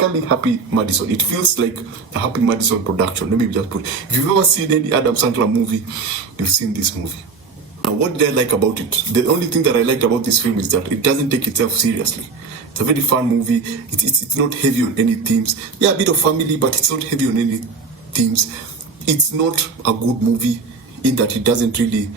typically Happy Madison. It feels like a Happy Madison production. Let me just put, if you've ever seen any Adam Sandler movie, you've seen this movie. Now, what did I like about it? The only thing that I liked about this film is that it doesn't take itself seriously. It's a very fun movie. It's not heavy on any themes. Yeah, a bit of family, but it's not heavy on any themes. It's not a good movie in that it doesn't really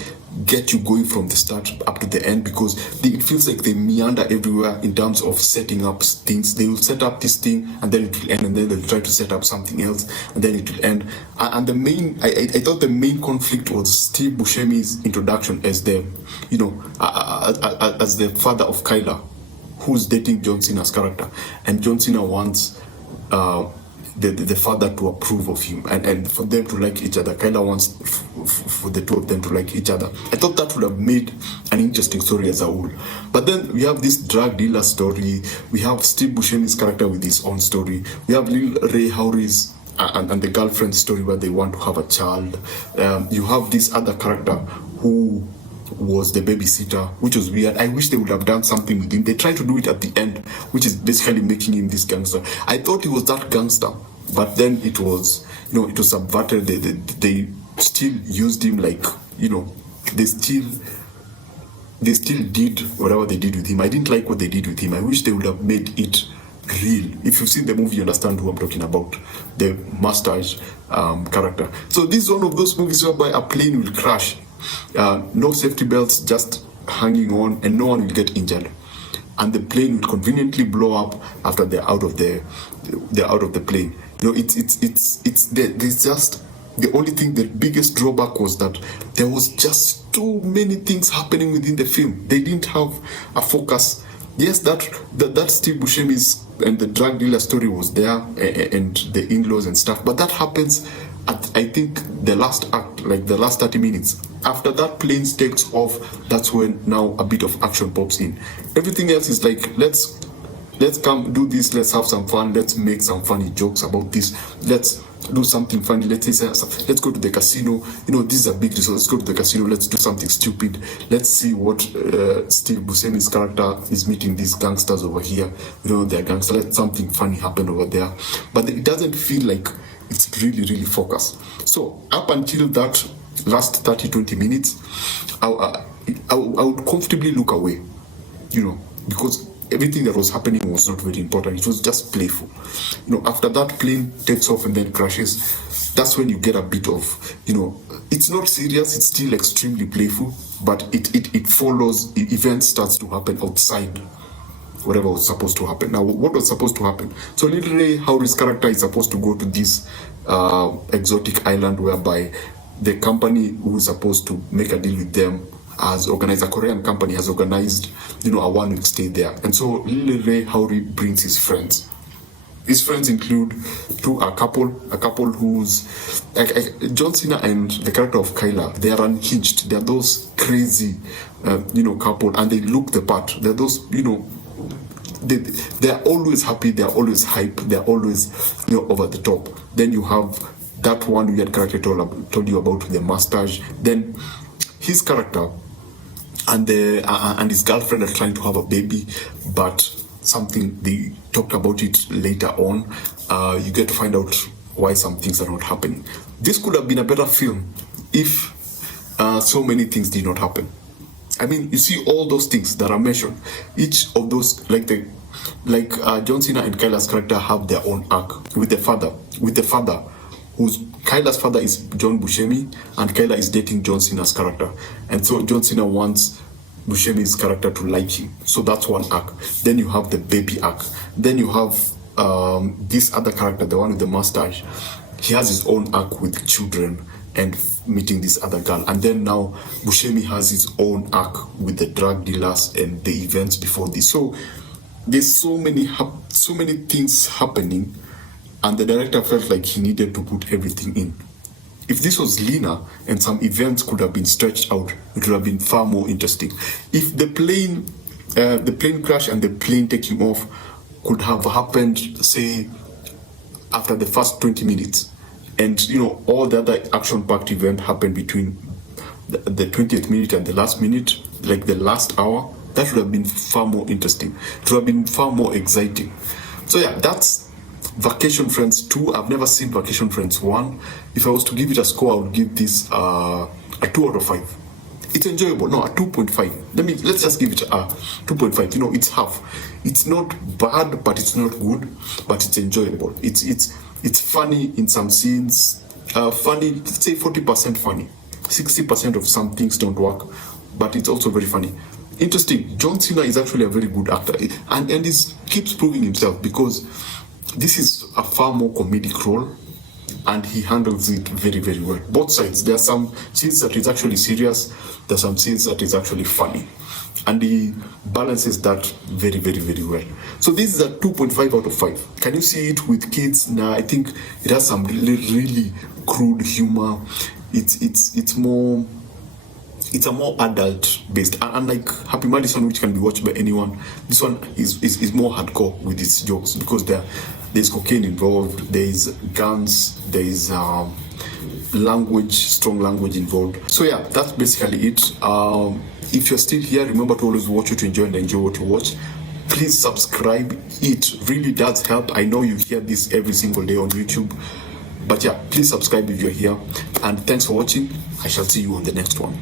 get you going from the start up to the end, because it feels like they meander everywhere in terms of setting up things. They will set up this thing and then it will end, and then they'll try to set up something else and then it will end. And the main, I thought the main conflict was Steve Buscemi's introduction as the, as the father of Kyla, who's dating John Cena's character, and John Cena wants the father to approve of him and for them to like each other. Kyla wants for the two of them to like each other. I thought that would have made an interesting story as a whole. But then we have this drug dealer story. We have Steve Buscemi's character with his own story. We have Lil Rel Howery's and the girlfriend story where they want to have a child. You have this other character who was the babysitter, which was weird. I wish they would have done something with him. They tried to do it at the end, which is basically making him this gangster. I thought he was that gangster, but then it was, it was subverted. They still used him like, they still did whatever they did with him. I didn't like what they did with him. I wish they would have made it real. If you've seen the movie, you understand who I'm talking about, the mustache character. So this is one of those movies whereby a plane will crash, no safety belts, just hanging on, and no one will get injured, and the plane will conveniently blow up after they're out of the plane. There's just the only thing, the biggest drawback was that there was just too many things happening within the film. They didn't have a focus. Yes, that Steve Buscemi's and the drug dealer story was there, and the in-laws and stuff, but that happens at, I think, the last act, like the last 30 minutes. After that plane takes off, that's when now a bit of action pops in. Everything else is like, let's come do this, let's have some fun, let's make some funny jokes about this, let's do something funny, let's go to the casino, this is a big result, let's go to the casino, let's do something stupid, let's see what Steve Buscemi's character is meeting these gangsters over here, they're gangsters, let something funny happen over there. But it doesn't feel like it's really, really focused. So up until that last 30-20 minutes, I would comfortably look away, because everything that was happening was not very important. It was just playful. After that plane takes off and then crashes, that's when you get a bit of, it's not serious, it's still extremely playful, but it follows, events starts to happen outside whatever was supposed to happen. Now, what was supposed to happen? So Lil Rel Howery's character is supposed to go to this exotic island whereby the company who is supposed to make a deal with them has organized, a Korean company has organized, a 1 week stay there. And so Lil Rel Howery brings his friends. His friends include a couple who's John Cena and the character of Kyla. They are unhinged. They are those crazy, couple, and they look the part. They're those, they are always happy. They are always hype. They are always, over the top. Then you have that one weird character told you about, the mustache. Then his character and his girlfriend are trying to have a baby, but something, they talked about it later on. You get to find out why some things are not happening. This could have been a better film if so many things did not happen. I mean, you see all those things that are mentioned. Each of those, John Cena and Kyla's character have their own arc with the father. Who's Kyla's father is John Buscemi, and Kyla is dating John Cena's character. And so John Cena wants Buscemi's character to like him. So that's one arc. Then you have the baby arc. Then you have this other character, the one with the mustache. He has his own arc with children and meeting this other girl. And then now Buscemi has his own arc with the drug dealers and the events before this. So there's so many things happening, and the director felt like he needed to put everything in. If this was leaner and some events could have been stretched out, it would have been far more interesting. If the plane crash and the plane taking off could have happened, say, after the first 20 minutes, and all the other action-packed event happened between the 20th minute and the last minute, like the last hour, that would have been far more interesting. It would have been far more exciting. So yeah, that's Vacation Friends 2. I've never seen Vacation Friends 1. If I was to give it a score, I would give this a 2 out of 5. It's enjoyable. No, a 2.5. Let's just give it a 2.5. You know, it's half. It's not bad, but it's not good. But it's enjoyable. It's funny in some scenes. Funny, let's say 40% funny. 60% of some things don't work, but it's also very funny. Interesting. John Cena is actually a very good actor, and he keeps proving himself, because this is a far more comedic role, and he handles it very, very well. Both sides. There are some scenes that is actually serious. There are some scenes that is actually funny, and he balances that very, very, very well. So this is a 2.5 out of 5. Can you see it with kids? Nah, I think it has some really, really crude humor. It's a more adult based, unlike Happy Madison, which can be watched by anyone. This one is more hardcore with its jokes, because there's cocaine involved, there's guns, there's strong language involved. So yeah, that's basically it. If you're still here, remember to always watch what you enjoy and enjoy what you watch. Please subscribe. It really does help. I know you hear this every single day on YouTube, but yeah, please subscribe if you're here. And thanks for watching. I shall see you on the next one.